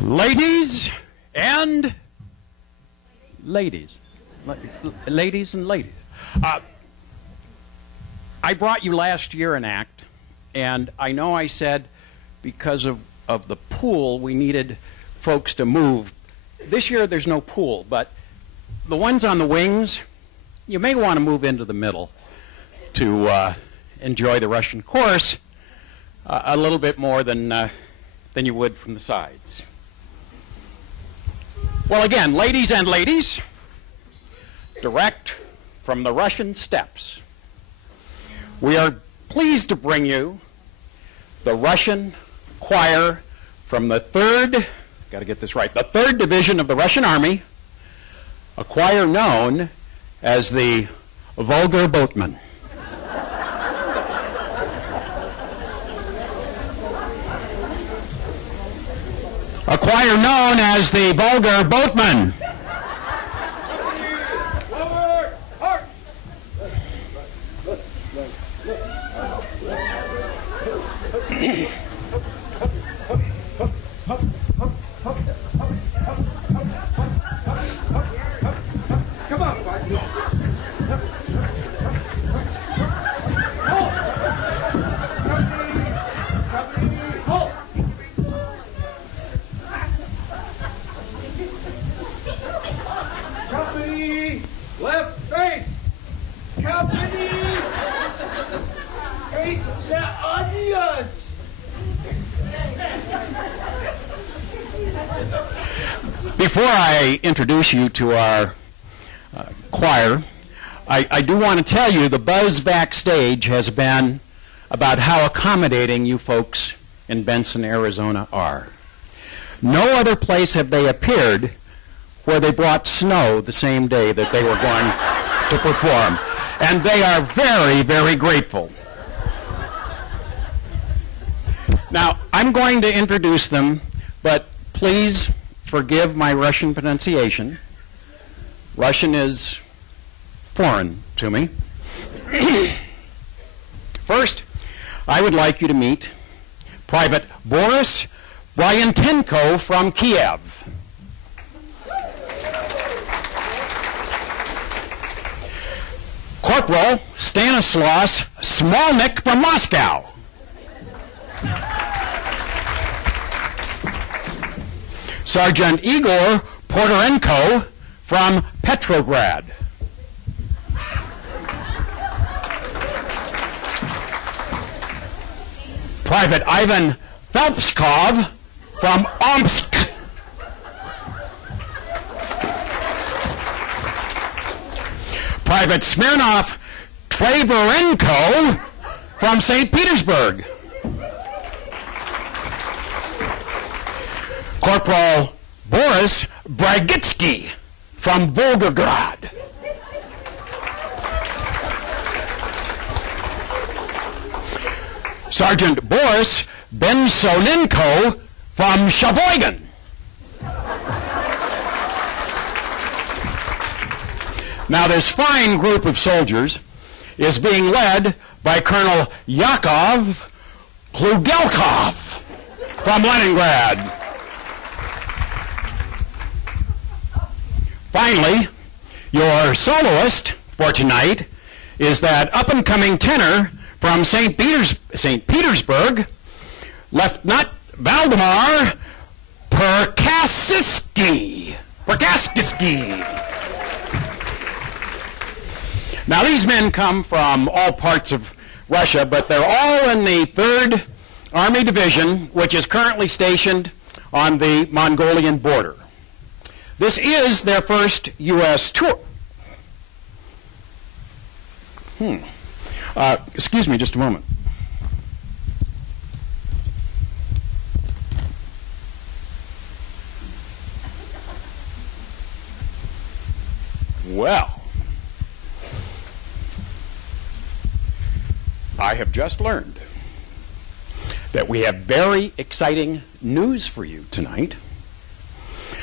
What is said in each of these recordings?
Ladies and ladies. Ladies and ladies. I brought you last year an act, and I know I said because of the pool we needed folks to move. This year there's no pool, but the ones on the wings, you may want to move into the middle to enjoy the Russian chorus a little bit more than you would from the sides. Well, again, ladies and ladies, direct from the Russian steppes, we are pleased to bring you the Russian choir from the 3rd, got to get this right, the 3rd Division of the Russian Army, a choir known as the Vulgar Boatmen. A choir known as the Vulgar Boatmen. Come on, Company, left face. Company, face the audience. Before I introduce you to our choir, I do want to tell you the buzz backstage has been about how accommodating you folks in Benson, Arizona are. No other place have they appeared where they brought snow the same day that they were going to perform. And they are very, very grateful. Now, I'm going to introduce them, but please forgive my Russian pronunciation. Russian is foreign to me. First, I would like you to meet Private Boris Bryantenko from Kiev. Corporal Stanislaus Smolnik from Moscow. Sergeant Igor Portorenko from Petrograd. Private Ivan Phelpskov from Omsk. Private Smirnov Trevorenko from St. Petersburg. Corporal Boris Bragitsky from Volgograd. Sergeant Boris Bensolenko from Sheboygan. Now, this fine group of soldiers is being led by Colonel Yakov Klugelkov from Leningrad. Finally, your soloist for tonight is that up-and-coming tenor from St. Petersburg, Lieutenant Valdemar Perkasisky. Now, these men come from all parts of Russia, but they're all in the 3rd Army Division, which is currently stationed on the Mongolian border. This is their first U.S. tour. Excuse me just a moment. Well, I have just learned that we have very exciting news for you tonight.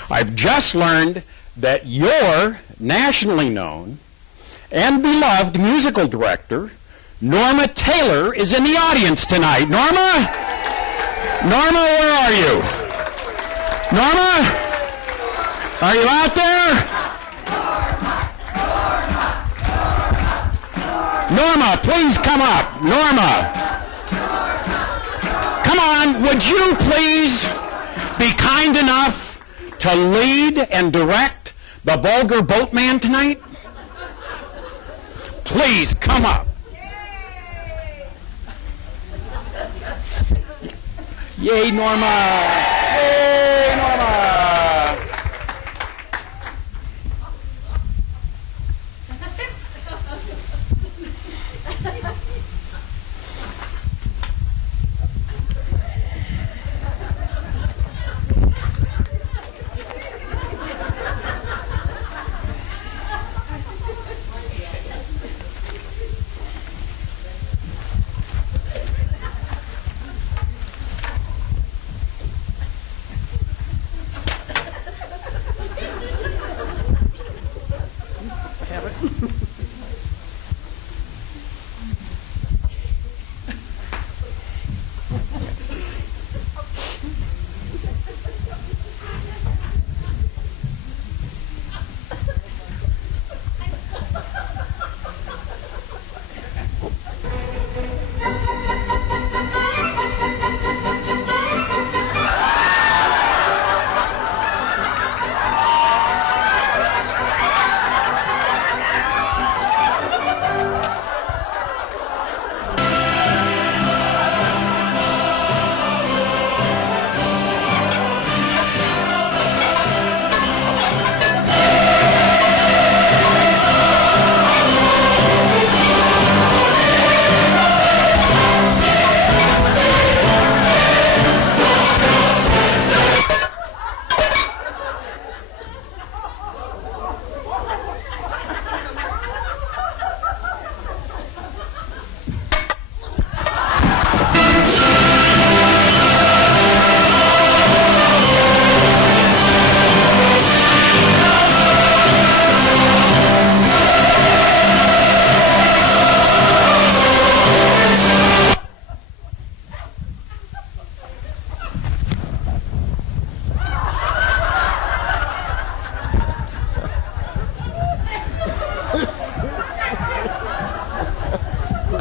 I've just learned that your nationally known and beloved musical director, Norma Taylor, is in the audience tonight. Norma? Norma, where are you? Norma? Are you out there? Norma, please come up. Norma. Come on, would you please be kind enough to lead and direct the Vulgar Boatman tonight? Please, come up. Yay, Norma. Yay, Norma.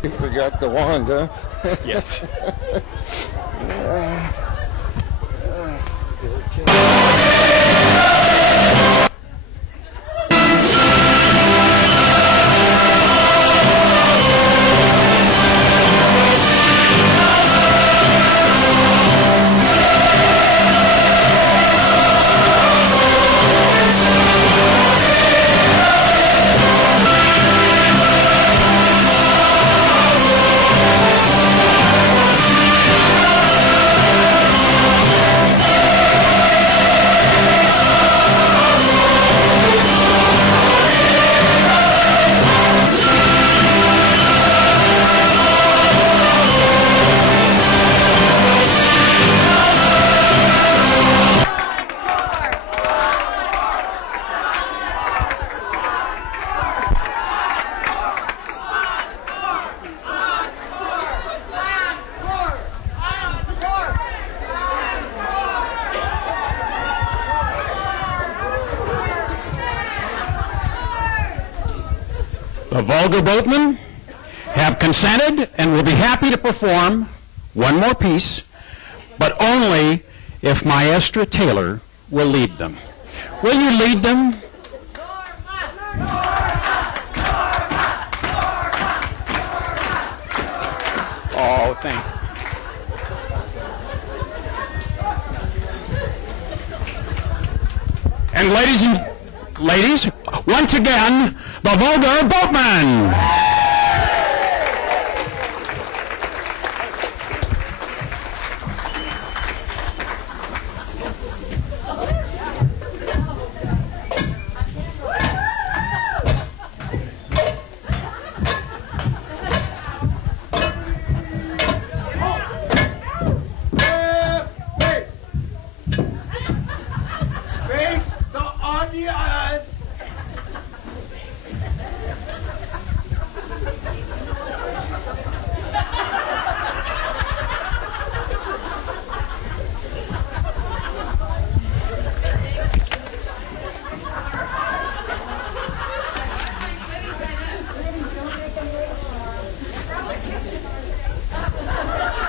You forgot the wand, huh? Yes. The Vulgar Boatmen have consented and will be happy to perform one more piece, but only if Maestra Taylor will lead them. Will you lead them? Oh, thank you. And ladies, once again, the Vulgar Boatman. Face the audience.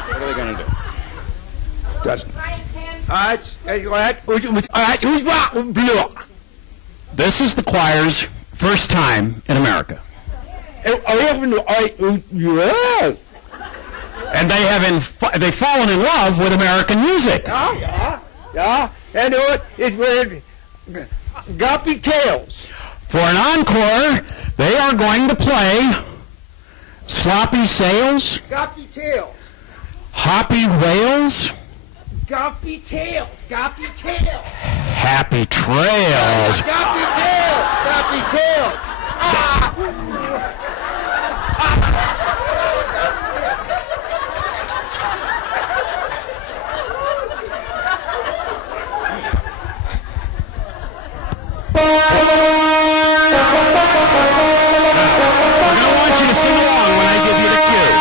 What are they going to do? This is the choir's first time in America. And they've fallen in love with American music. Yeah. And it's Goppy Tales. For an encore, they are going to play Sloppy Sails, Goppy Tales. Hoppy Whales, Goppy Tales. Goppy Tales. Happy Trails. Goppy Tales. Goppy Tales. I want you to sing along when I give you the cue.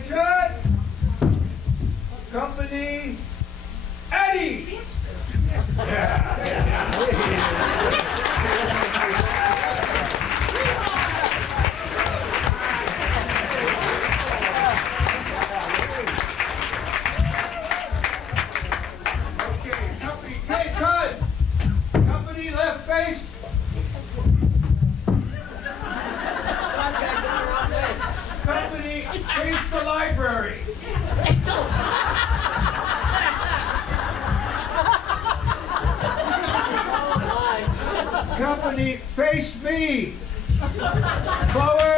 Attention! Company, Eddie! Okay, company, take time! Company, left face! Company, face the library! Company, face me! Forward!